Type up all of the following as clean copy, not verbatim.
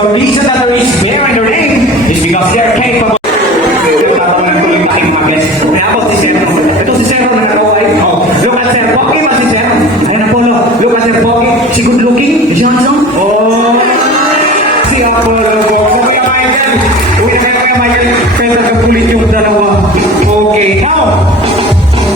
the reason that there is bear in their name is because they're capable. Ito si Sir na nakaway. Oh, look at Sir Pocky ba si Sir? Ayan Apollo. Look at Sir Pocky. Si good looking. Si handsome. Oh, si Apollo. Uwi na kayo dyan. Uwi na kayo Michael. Pero nagkagulit yung dalawa. Okay, now,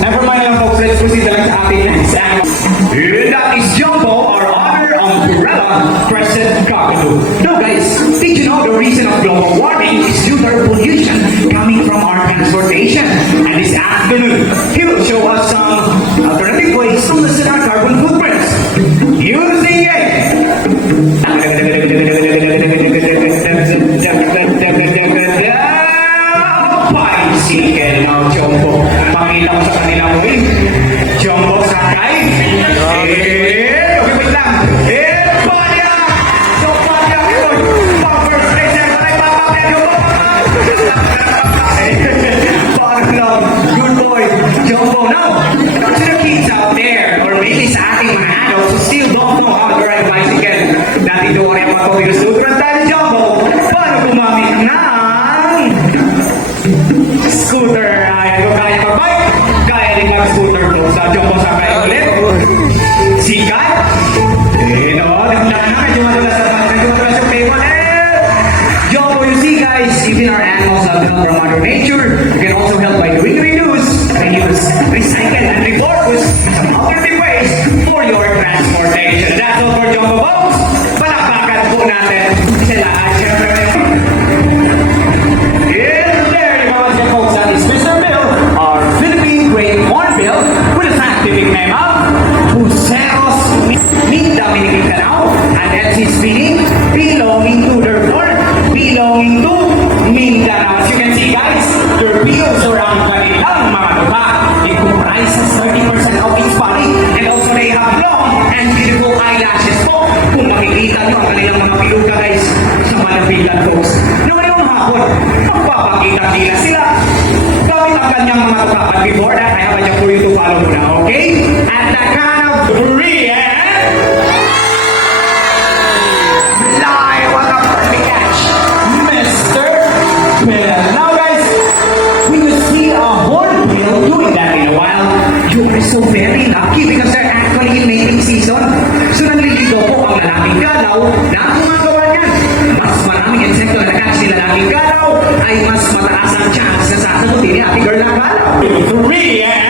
never mind lang folks. Let's proceed lang sa ating next animal. And that is Jumbo, our other umbrella crescent cockatoo. Now guys, did you know the reason of global warming is due to air pollution coming from our transportation? And this afternoon, he will show us some alternative ways to lessen our carbon footprints. You think it? Bicycle now, Jumbo. Pakita ko sa kanila mo eh. Jumbo sakay. Wait lang. Panya! So, panya yun. Power pressure. Patay pa, Jumbo. Parang lang. Good boy. Jumbo. Now, to the kids out there, or maybe sa ating mga adults who still don't know how to ride bicycle. Dati doon yung mga pag-ilusugan tayo, Jumbo. Paano gumamit ng scooter? Kung kaya mag-bike, kaya din ng scooter to. Sa Jumbo sa kaya ulit. Sikat. No, nagtaka na. Medyo madulas yung table. Jumbo, you see guys, even our animals have come from Mother Nature. You can also help by doing reduce, recycle, and repurpose some alternative ways for your transportation. That's all for Jumbo folks. Palakpakan po natin sa lahat. Mr. Bill, our Philippine Great Hornbill, with a scientific name of Buceros Mindanao, and that's his meaning, belonging to their north, belonging to Mindanao. As you can see guys, their bills around kanilang mga lupa. It comprises 30% of its body, and also they have long and beautiful eyelashes po. Kung nakikita nyo ang kanilang mga piluka guys, sa malapitan folks. Noong ngayong hapon, magpapakita-kila sila gamit ang kanyang mga tukapan. Before that, I have a job for you to follow muna, okay? At the count of 3 and... Live! What a perfect catch, Mr. Bill. Now guys, when you see a hornbill doing that in a while, you are so very lucky because they're actually in mating season. So nanliligaw po ang lalaking galaw na gumagawa niyan. Mas maraming insekto na catch ni lalaking galaw ay mas mataas ang chance na sasagutin ni ating girl na galaw. 3 and...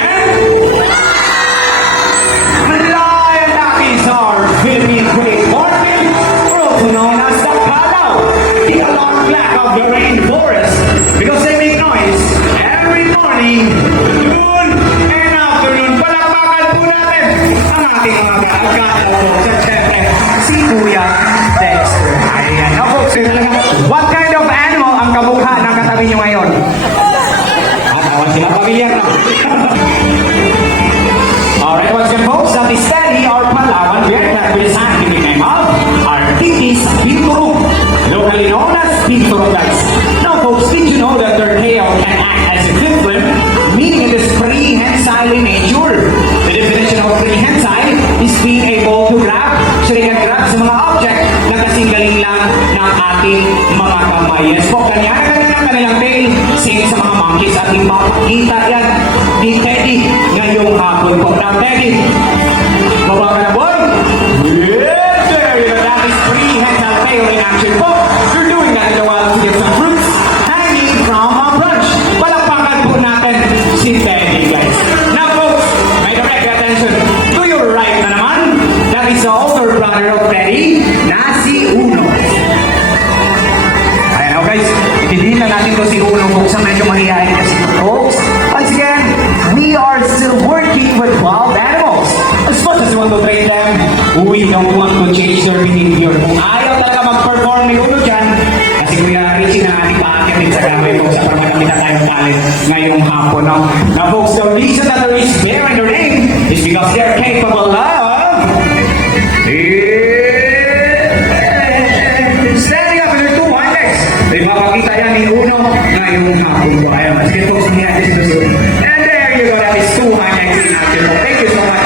Lion, that is our Philippine Great Hornbill, also known as the galaw, the alarm black of the rainforest, because they make noise every morning, noon, and afternoon. Palakpakan po natin ang ating mga galaw po sa syempre, si Kuya Dexter. Ayan, now folks, what kind of animal ang kamukha ng katabi nyo ngayon? Tawag sila pamilya na. Alright, once again folks, that is Teddy or Palawan bear that will scientific name of Arcticus pinturum, locally known as pinturum guys. Now folks, did you know that their tail can act as a flip flip, meaning it is prehensile in nature? The definition of prehensile is being able to grab, so they can grab sa mga object na kasing galing lang ng ating mga kamay. Yes po, kanya-kanya ng kanilang tail, same sa mga monkeys at ipapakita yan ni Teddy ngayong hapon po. Now Teddy, baba ka na boy? Yes, there you go. That is prehensile tail in action po. You're doing that in a while to get some fruits hanging from a branch. Palakpakan po natin si Teddy guys. Now folks, may direct attention to your right na naman. That is the older brother of Teddy, na si Uno. Ayan now guys, itindihin na natin to si Uno folks sa medyo mahihayin kasi folks. Once again, we are still working with wild animals. As much as we want to train them, we don't want to change their behavior. Kung ayaw talaga mag-perform ni Uno dyan, kasi Kuya Richie na ating paakit din sa gamay folks sa pagkakamita tayong talent ngayong hapon. Now folks, the reason that there is bear in their name is because they're capable of standing up with their 2 hind legs. May mapakita yan ni Uno ngayong hapon po. Ayan, sige folks, nangyari si Susun. And there you go, that is 2 hind legs in action. Thank you so much,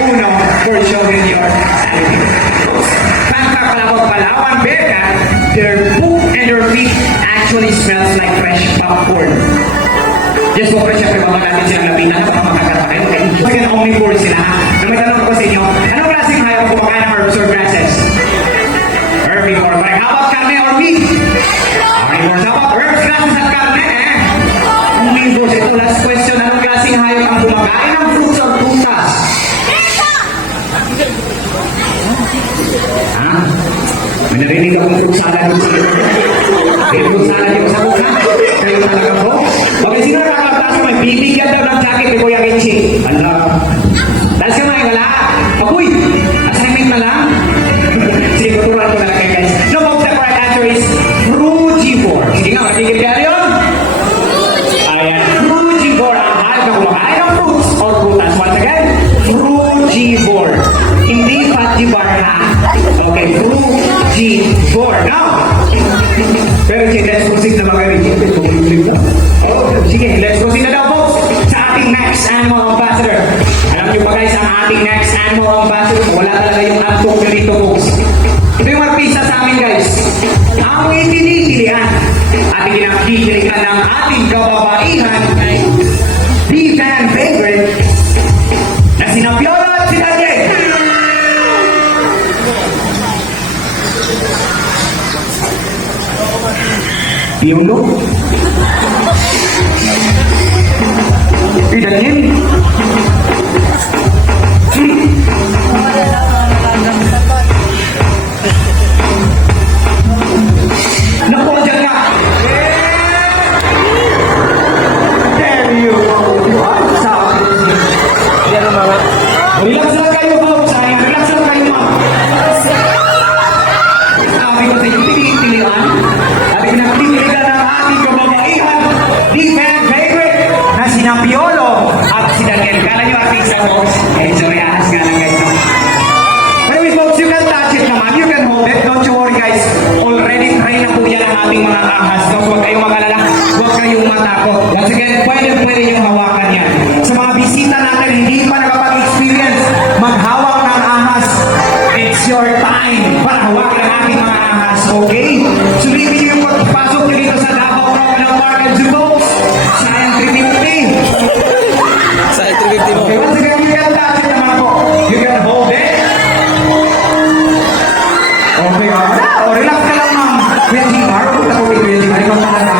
Uno, for showing your ability. Folks, Palawan Bear Cat, they're smells like fresh popcorn. Just po, syempre, baka natin silang lapitan na baka makakata kayo. Kasi omnivore sila, ha? Na may tanong ko sa inyo, anong klaseng hayop kumakain ng herbs or grasses? Herbivore. But how about carne or meat? Omnivores. How about herbs, grasses, at carne? Omnivores. Ito, last question. Anong klaseng hayop ang kumakain ng fruits or prutas? Ha? May narinig akong fruit salad doon sa likod. May fruit salad yung sa buka. Kayo talaga po. Okay, sino nakakataas ko? May bibigyan daw ng jacket ni Kuya Richie. Ala. Dahil siya may wala. Apoy, assignment na lang. Sige, tuturuan ko na lang kayo guys. No, folks, the correct answer is frugivore. Sige nga, matigil ka yun. Ayan, frugivore. Ang hayop na kumakain ng fruits or prutas. Once again, frugivore. Hindi patibar na. Okay, frugivore. Now, pero sige, let's proceed na mga sige, let's proceed na daw folks sa ating next animal ambassador. Alam nyo ba guys, ang ating next animal ambassador, wala talaga yung antok nyo dito folks. Ito yung artista sa amin guys. Ang itinitilian at ikinakikilikan ng ating kababaihan, the fan favorite, na sina Piolo at si Daniel. Piolo? Daniel? Naku, dyan ka! There you go! Relax lang kayo, folks. Relax lang kayo, ma'am. Sabi ko sa inyo, tinitilian. At pinagtitiligan ng ating kababaihan, the fan favorite, na sina Piolo at si Daniel. Kala nyo ating isa, folks. Eh, so may ahas nga lang, guys. Anyway, folks, you can touch it naman. You can hold it. Don't you worry, guys. Already try na po yan ang ating mga ahas. So, huwag kayong mag-alala. Huwag kayong matakot. Once again, pwede yung hawakan yan. Sa mga bisita natin, hindi pa nakapag-experience maghawak ng ahas. It's your time para hawakan ang ating mga ahas. Okay? Sulitin nyo yung pagpasok nyo dito sa Davao Crocodile Park and Zoo, folks. Sayang 350. Sa 350 mo. Okay, once again, you can touch it naman po. You can hold it. Okay, oh, relax ka lang, ma'am. Kuya Jimar, punta ko kay Kuya Jimar. Ikaw talaga.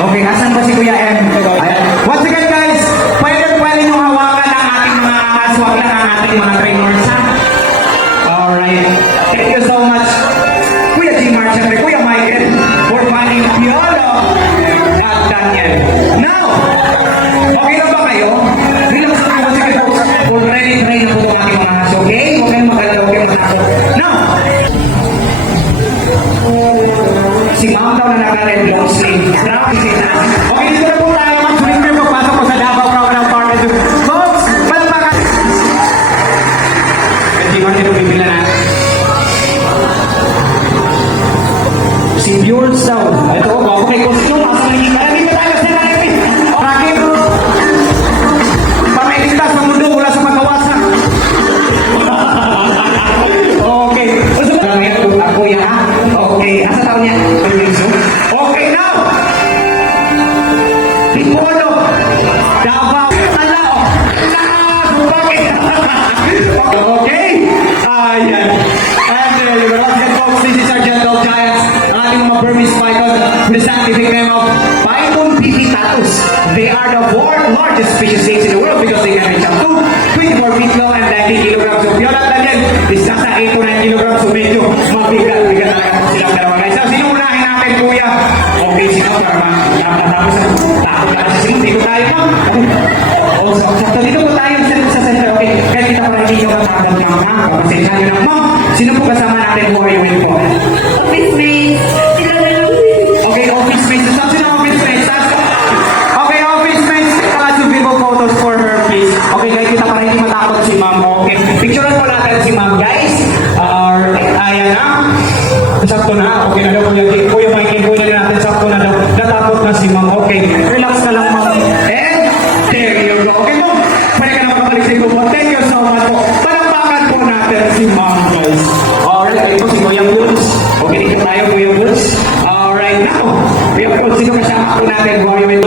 Okay, asan ba si Kuya M? Ayan. Once again, guys, pwede nyo hawakan ang ating mga ahas. Huwag lang ang ating mga trainers, ha? Alright. Thank you so much, Kuya Jimar, syempre, Kuya Michael, for finding Piolo at Daniel. Now, okay na ba kayo? Relax lang po kasi kayo. Already train na po itong ating mga ahas, okay? Huwag kayong magalala, huwag kayong matakot. Now, si Ma'am daw na naka-red long sleeve. Grabe sila. Okay, dito na po tayo. Sulit ko yung pagpasok ko sa Davao Crocodile Park and Zoo. Folks, palpakan! Hindi mo nito bibila na. Si Bjorns daw. Ito, bago may costume. Asa na hindi ka. Hindi ba tayo sila na rin? Rakit! Pamailigtas ng mundo mula sa pagkawasan. Okay. Gusto mo lang yan? Ako yan, ha? Okay. Asa tao niya? Okay, now! Tipolo! Davao! Alao! Bakit? Okay? Ayan. And there you go. Once again, folks, this is our Gentle Giants. Ang ating mga Burmese python with the scientific name of Python pipittatus. They are the fourth largest species in the world because they can reach up to 24 feet long and 90 kilograms. So, Piolo at Daniel, is nasa 8 to 9 kilograms. So, medyo mabigat talaga po silang dalawa. Guys, so, sino unahin natin, kuya? Okay, sino? Tapos takot ka kasi sino? Dito tayo, ma'am. O, so, dito po tayo sa center. Okay, kaya kita pa rin dito matagdag ng mga. Pasensya nyo lang, ma'am. Sino po kasama natin? Who are you with po? Office mates. Okay, office mates. Saan sila office mates? Okay, office mates. Some people photos for her, please. Okay, guys, kita pa rin hindi matakot si ma'am. Okay, picturean po natin si ma'am, guys. Ayan na. Sakto na. Okay na daw, Kuya Michael. Kuya natin, sakto na daw. Natakot na si ma'am. Okay, relax ka lang, ma'am. And there you go. Okay, ma'am. Pwede ka na makabalik sa ito. Thank you so much po. Palakpakan po natin si ma'am, guys. Alright, ito si Kuya Woods. Okay, dito tayo, Kuya Woods. Alright, now. Kuya Woods, sino ka siya? natin kung ano yung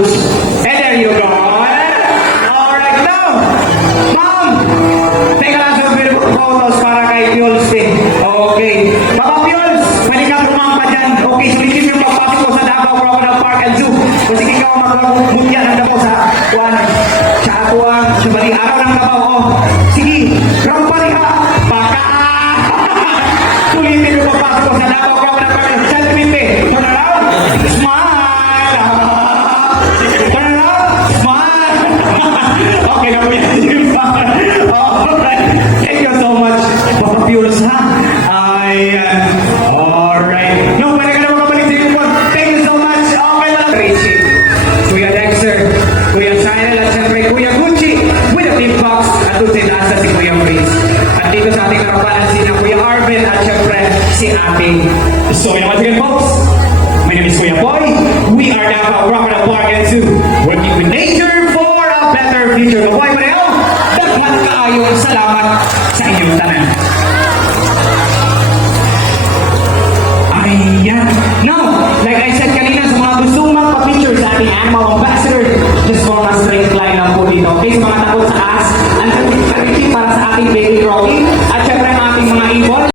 and there you go. Alright, now, ma'am, teka lang sa beautiful photos para kay Piols din. Okay. Papa Piols, pwede kang rumampa dyan. Okay, sulitin yung pagpasok ko sa Davao Crocodile Park and Zoo. Kung sige ka magmumutya ng damo sa kuwan. Sa kuwan, sa bali araw ng Davao. Oh. Sige, rampa rin ha. Baka. Sulitin yung pagpasok ko sa Davao Crocodile Park and Zoo. Turn around. Smile. Turn around. Smile. Okay, na po yan. Alright. Thank you so much, Papa Piols, ha? Alright. No, pwede ka na makabalik sa YouTube. Thank you so much. Okay lang. Rachel, Kuya Dexter, Kuya Cyril, at syempre Kuya Gucci, with a big box, at doon sin asa si Kuya Prince. At dito sa ating karapalan si Kuya Arvin, at syempre si ating. So, once again, folks, my name is Kuya Boy. We are now Crocodile Park and Zoo, working with nature for a better future. Mabuhay pa rin, daghan kaayong salamat sa inyong tanan. Ayan. Now, like I said kanina, sa mga gustong magpa-picture sa ating animal ambassador, just form a straight line lang po dito. Okay, sa mga takot sa ass, ang para sa ating baby Rocky,